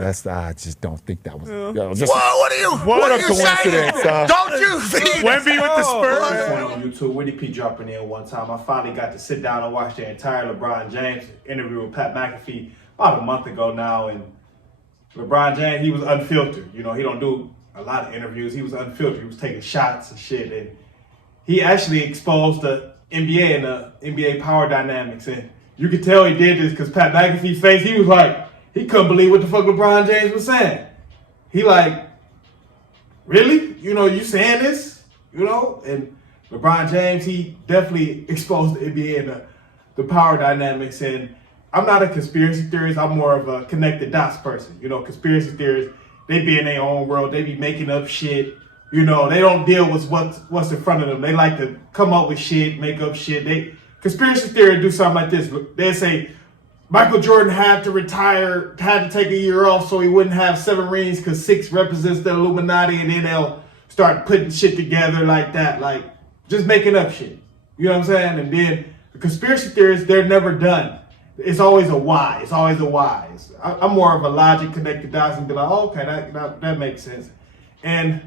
I just don't think that was. What are you coincidence. Don't you think? Wemby with the Spurs. This one on YouTube, WittyP dropping in one time. I finally got to sit down and watch the entire LeBron James interview with Pat McAfee about a month ago now. And LeBron James, he was unfiltered. You know, he don't do a lot of interviews. He was unfiltered. He was taking shots and shit. And he actually exposed the NBA and the NBA power dynamics. And you could tell he did this because Pat McAfee's face, he was like, he couldn't believe what the fuck LeBron James was saying. He like, really? You know, you saying this? You know? And LeBron James, he definitely exposed the NBA and the power dynamics. And I'm not a conspiracy theorist. I'm more of a connected dots person. You know, conspiracy theorists, they be in their own world. They be making up shit. You know, they don't deal with what's in front of them. They like to come up with shit, make up shit. Conspiracy theorists do something like this. They say, Michael Jordan had to retire, had to take a year off so he wouldn't have 7 rings because 6 represents the Illuminati, and then they'll start putting shit together like that, like just making up shit. You know what I'm saying? And then the conspiracy theorists, they're never done. It's always a why. It's always a why. I'm more of a logic connected dots and be like, oh, okay, that makes sense. And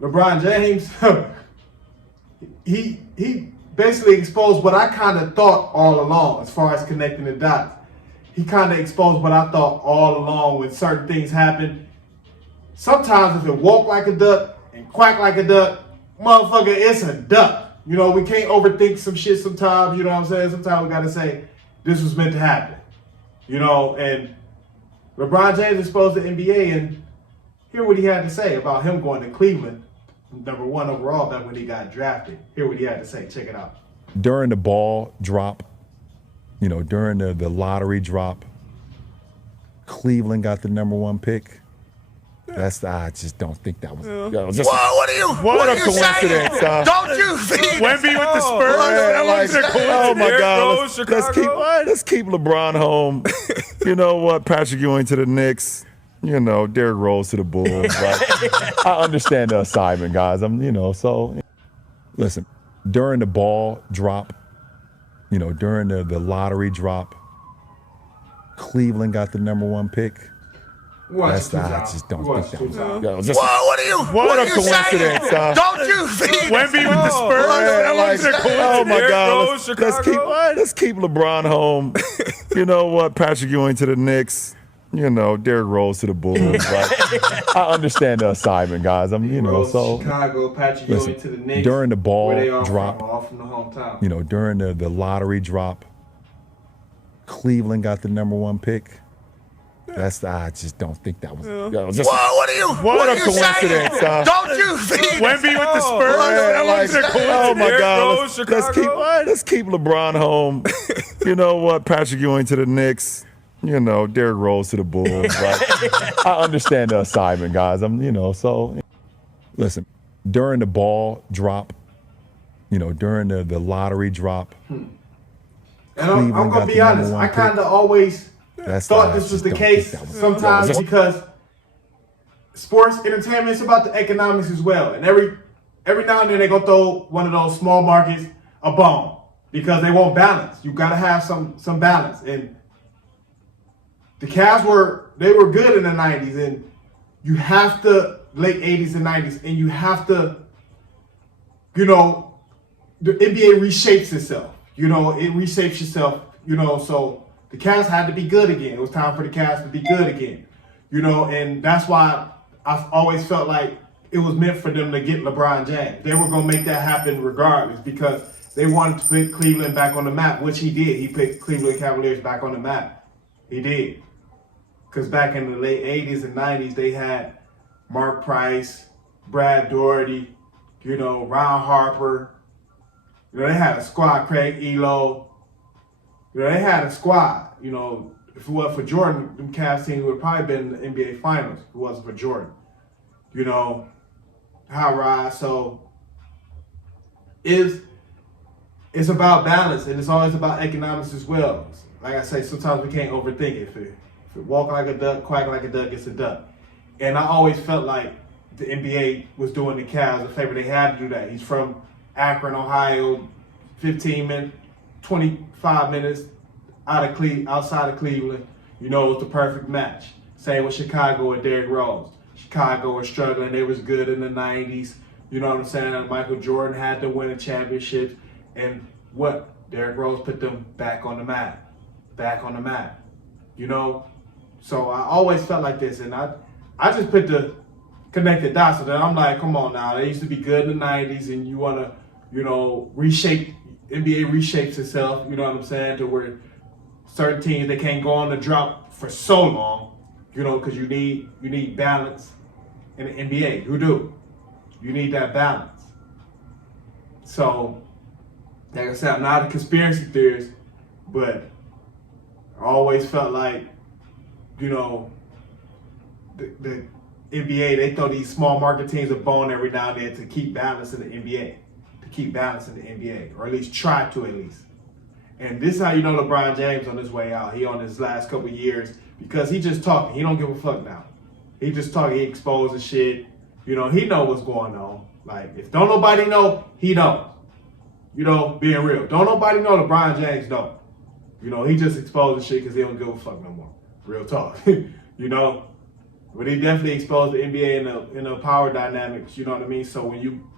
LeBron James, he basically exposed what I kind of thought all along as far as connecting the dots. He kind of exposed what I thought all along when certain things happen. Sometimes if it walk like a duck and quack like a duck, motherfucker, it's a duck. You know, we can't overthink some shit sometimes, you know what I'm saying? Sometimes we got to say, this was meant to happen. You know, and LeBron James exposed the NBA, and hear what he had to say about him going to Cleveland, number 1 overall, back when he got drafted. Hear what he had to say. Check it out. During the ball drop, you know, during the lottery drop, Cleveland got the number 1 pick. I just don't think that was. What are you coincidence. Don't you think? Wemby with the Spurs. Oh my God! Let's keep LeBron home. You know what? Patrick Ewing to the Knicks. You know, Derrick Rose to the Bulls. Like, I understand the assignment, guys. Listen, during the ball drop, you know, during the lottery drop, Cleveland got the number 1 pick. I just don't think that was. What are you coincidence. Don't you think? Wemby with the Spurs. Oh my God! Let's keep LeBron home. You know what? Patrick Ewing to the Knicks. You know, Derrick Rose to the Bulls. Like, I understand the assignment, guys. Chicago, Patrick Ewing to the Knicks. During the ball where they are drop, all from the hometown. You know, during the lottery drop, Cleveland got the number 1 pick. I just don't think that was. What are coincidence. Don't you think? Wemby with the Spurs. Oh my God! Let's keep LeBron home. You know what? Patrick Ewing to the Knicks. You know, Derrick Rose to the Bulls. Like, I understand the assignment, guys. Listen, during the ball drop, you know, during the lottery drop. And I'm gonna be honest. I kind of always thought this was the case sometimes because sports entertainment is about the economics as well. And every now and then they gonna throw one of those small markets a bone because they want balance. You gotta have some balance. And the Cavs were good in the 90s, and you have to late 80s and 90s, and you have to, you know, the NBA reshapes itself. You know, it reshapes itself. You know, so the Cavs had to be good again. It was time for the Cavs to be good again. You know, and that's why I've always felt like it was meant for them to get LeBron James. They were gonna make that happen regardless because they wanted to put Cleveland back on the map, which he did. He put Cleveland Cavaliers back on the map. He did. Because back in the late 80s and 90s, they had Mark Price, Brad Daugherty, you know, Ron Harper. You know, they had a squad, Craig Elo. You know, they had a squad. You know, if it wasn't for Jordan, them Cavs teams would have probably been in the NBA Finals if it wasn't for Jordan. You know, high rise. So it's about balance, and it's always about economics as well. Like I say, sometimes we can't overthink it. If it walk like a duck, quack like a duck, it's a duck. And I always felt like the NBA was doing the Cavs a favor. They had to do that. He's from Akron, Ohio, 25 minutes outside of Cleveland. You know, it was the perfect match. Same with Chicago and Derrick Rose. Chicago was struggling. They was good in the 90s. You know what I'm saying? And Michael Jordan had to win a championship. And what? Derrick Rose put them back on the map. Back on the map. You know? So I always felt like this. And I just put the connected dots with that. I'm like, come on now. They used to be good in the 90s. And you want to, you know, reshape. NBA reshapes itself. You know what I'm saying? To where certain teams, they can't go on the drought for so long. You know, because you need balance in the NBA. You do. You need that balance. So, like I said, I'm not a conspiracy theorist, but I always felt like, you know, the NBA, they throw these small market teams a bone every now and then to keep balance in the NBA. To keep balance in the NBA, or at least try to at least. And this is how you know LeBron James on his way out. He on his last couple of years, because he just talking. He don't give a fuck now. He just talking. He exposes shit. You know, he know what's going on. Like, if don't nobody know, he knows. You know, being real. Don't nobody know, LeBron James know. You know, he just exposes shit because he don't give a fuck no more. Real talk. You know? But he definitely exposed the NBA in the power dynamics. You know what I mean? So when you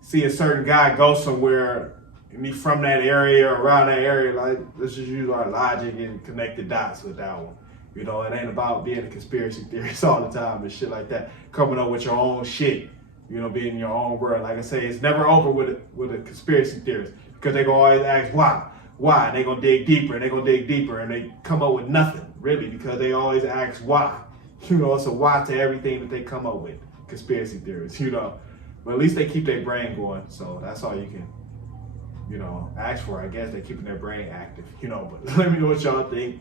see a certain guy go somewhere, and he from that area or around that area, like, let's just use our logic and connect the dots with that one. You know, it ain't about being a conspiracy theorist all the time and shit like that. Coming up with your own shit, you know, being in your own world. Like I say, it's never over with a conspiracy theorist, because they gonna always ask why, and they gonna dig deeper and they come up with nothing really, because they always ask why. You know, it's a why to everything that they come up with. Conspiracy theorists, you know, but at least they keep their brain going. So that's all you can, you know, ask for. I guess they're keeping their brain active, you know. But let me know what y'all think.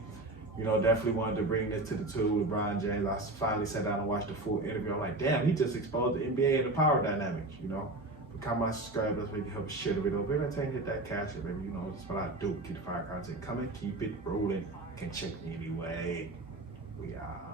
You know, definitely wanted to bring this to the tube with LeBron James. I finally sat down and watched the full interview. I'm like, damn, he just exposed the NBA and the power dynamics, you know. But comment, subscribe, let's make it help share the video. If you're entertained, hit that cash up, baby. You know, that's what I do. Keep the fire content coming, keep it rolling. You can check me anyway. We are.